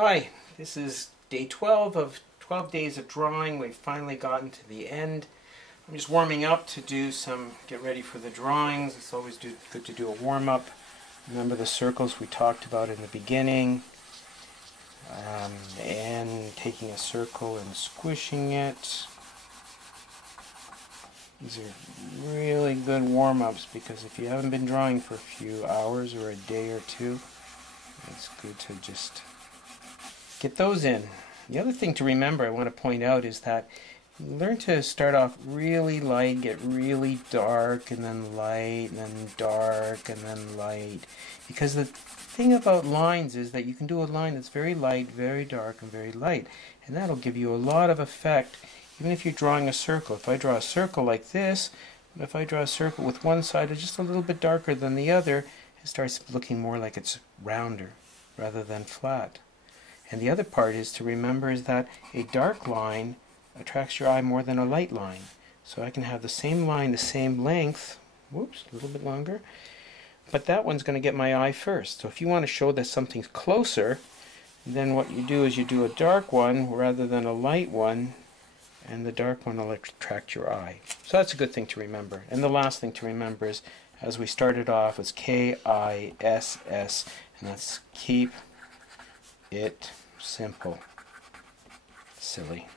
Hi, this is day 12 of 12 days of drawing. We've finally gotten to the end. I'm just warming up to get ready for the drawings. It's always good to do a warm-up. Remember the circles we talked about in the beginning, and taking a circle and squishing it. These are really good warm-ups because if you haven't been drawing for a few hours or a day or two, it's good to just get those in. The other thing to remember I want to point out is that learn to start off really light, get really dark, and then light, and then dark, and then light. Because the thing about lines is that you can do a line that's very light, very dark, and very light. And that'll give you a lot of effect, even if you're drawing a circle. If I draw a circle like this, if I draw a circle with one side just a little bit darker than the other, it starts looking more like it's rounder rather than flat. And the other part is to remember is that a dark line attracts your eye more than a light line. So I can have the same line, the same length, whoops, a little bit longer, but that one's going to get my eye first. So if you want to show that something's closer, then what you do is you do a dark one rather than a light one, and the dark one will attract your eye. So that's a good thing to remember. And the last thing to remember is, as we started off, was K-I-S-S, and that's keep it simple. Silly.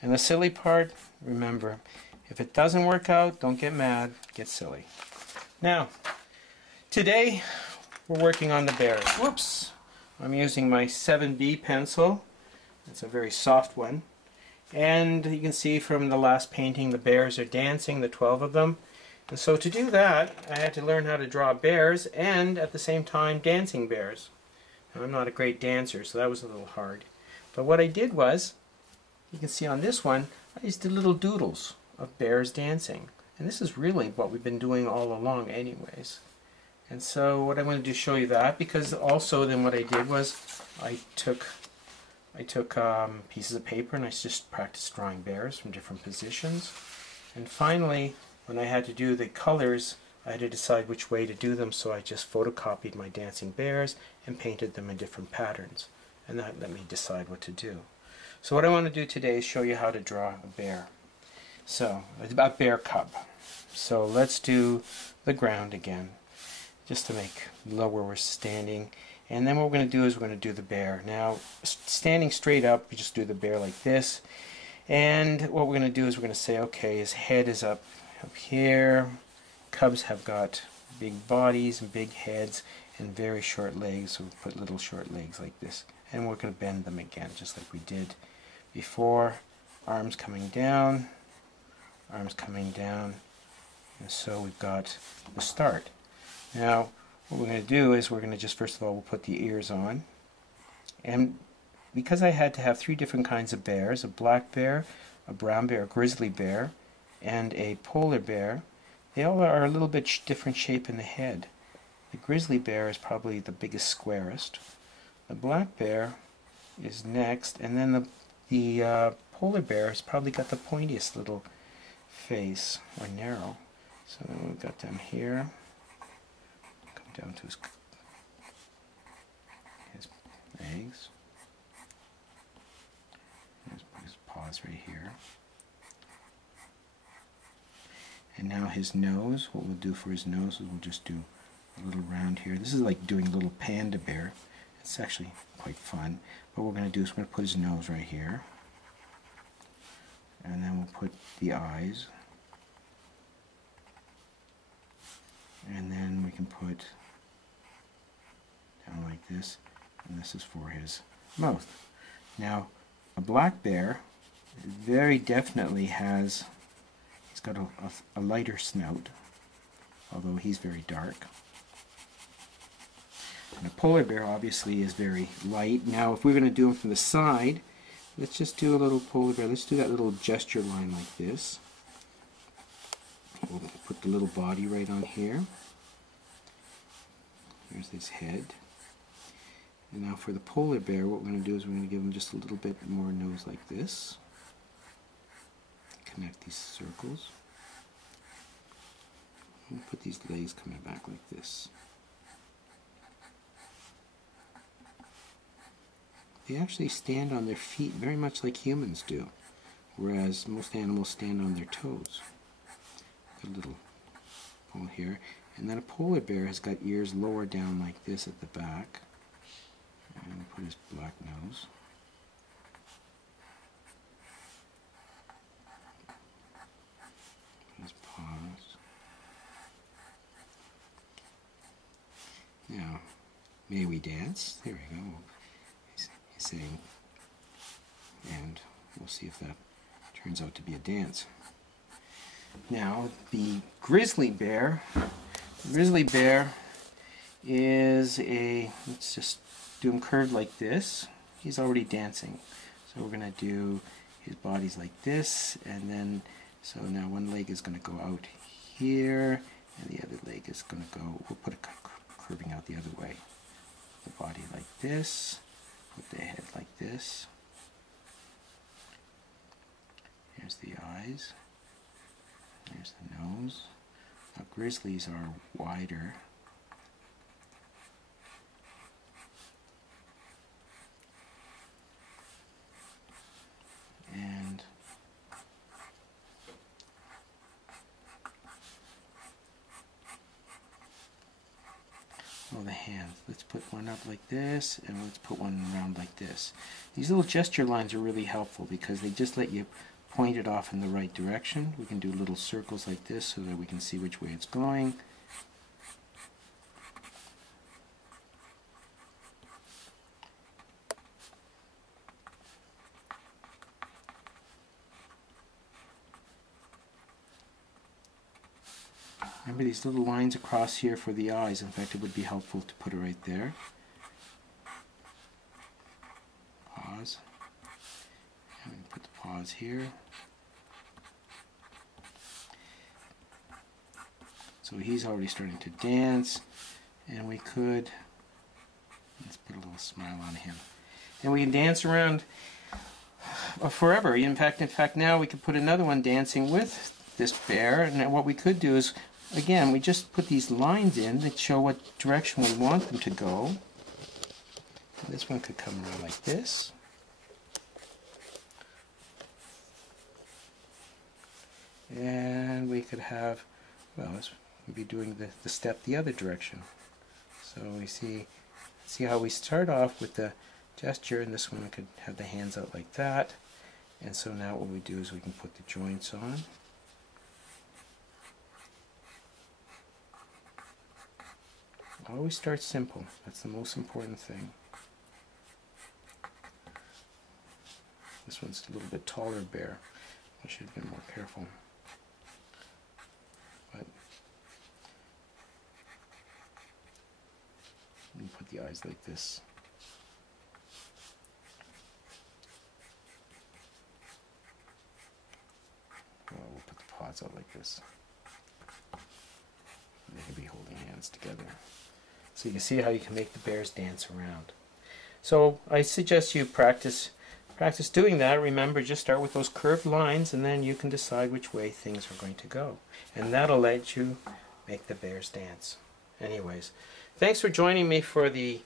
And the silly part, remember, if it doesn't work out, don't get mad, get silly. Now, today we're working on the bears. Whoops! I'm using my 7B pencil. It's a very soft one. And you can see from the last painting the bears are dancing, the 12 of them. And so to do that, I had to learn how to draw bears and at the same time dancing bears. Now, I'm not a great dancer, so that was a little hard. But what I did was, you can see on this one, I just did little doodles of bears dancing. And this is really what we've been doing all along anyways. And so what I wanted to show you that, because also then what I did was I took pieces of paper and I just practiced drawing bears from different positions. And finally, when I had to do the colors, I had to decide which way to do them, so I just photocopied my dancing bears and painted them in different patterns. And that let me decide what to do. So what I want to do today is show you how to draw a bear. So, a bear cub. So let's do the ground again, just to make low where we're standing. And then what we're going to do is we're going to do the bear. Now, standing straight up, we just do the bear like this. And what we're going to do is we're going to say, okay, his head is up here. Cubs have got big bodies and big heads and very short legs, so we put little short legs like this. And we're going to bend them again, just like we did before. Arms coming down, and so we've got the start. Now, what we're going to do is we're going to just, first of all, we'll put the ears on. And because I had to have 3 different kinds of bears, a black bear, a brown bear, a grizzly bear, and a polar bear, they all are a little bit different shape in the head. The grizzly bear is probably the biggest, squarest. The black bear is next, and then the polar bear has probably got the pointiest little face, or narrow. So then we've got down here, come down to his legs, his paws right here. And now his nose, what we'll do for his nose is we'll just do a little round here. This is like doing a little panda bear. It's actually quite fun. What we're going to do is we're going to put his nose right here. And then we'll put the eyes. And then we can put down like this. And this is for his mouth. Now, a black bear very definitely has, he's got a lighter snout, although he's very dark. And a polar bear obviously is very light. Now if we're going to do him from the side, let's just do a little polar bear. Let's do that little gesture line like this. We'll put the little body right on here. There's his head. And now for the polar bear, what we're going to do is we're going to give him just a little bit more nose like this. Connect these circles. And put these legs coming back like this. they actually stand on their feet very much like humans do, whereas most animals stand on their toes. A little pole here. And then a polar bear has got ears lower down like this at the back. And we'll put his black nose. His paws. Now, may we dance? There we go. He's saying, and we'll see if that turns out to be a dance. Now, the grizzly bear is let's just do him curved like this. He's already dancing. So we're going to do his body's like this, and then, so now one leg is going to go out here, and the other leg is going to go, we'll put it curving out the other way. The body like this, put the head like this. Here's the eyes. There's the nose. Now grizzlies are wider. And the hands. Let's put one up like this, and let's put one around like this. These little gesture lines are really helpful because they just let you point it off in the right direction. We can do little circles like this so that we can see which way it's going. Remember these little lines across here for the eyes. In fact, it would be helpful to put it right there. Pause. And we put the pause here. So he's already starting to dance, and we could, let's put a little smile on him. And we can dance around forever. In fact, now we could put another one dancing with this bear, and what we could do is, again, we just put these lines in that show what direction we want them to go. And this one could come around like this. And we could have, well, this would be doing the step the other direction. So we see how we start off with the gesture, and this one we could have the hands out like that. And so now what we do is we can put the joints on. Always start simple. That's the most important thing. This one's a little bit taller bear. I should have been more careful. But you put the eyes like this. Well, we'll put the paws out like this. And they can be holding hands together. So you can see how you can make the bears dance around. So I suggest you practice doing that. Remember, just start with those curved lines, and then you can decide which way things are going to go. And that'll let you make the bears dance. Anyways, thanks for joining me for the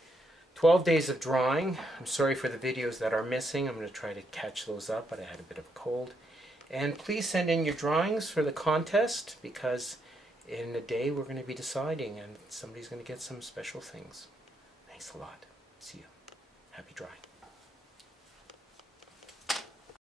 12 days of drawing. I'm sorry for the videos that are missing. I'm going to try to catch those up, but I had a bit of a cold. And please send in your drawings for the contest, because in a day we're going to be deciding, and somebody's going to get some special things. Thanks a lot. See you.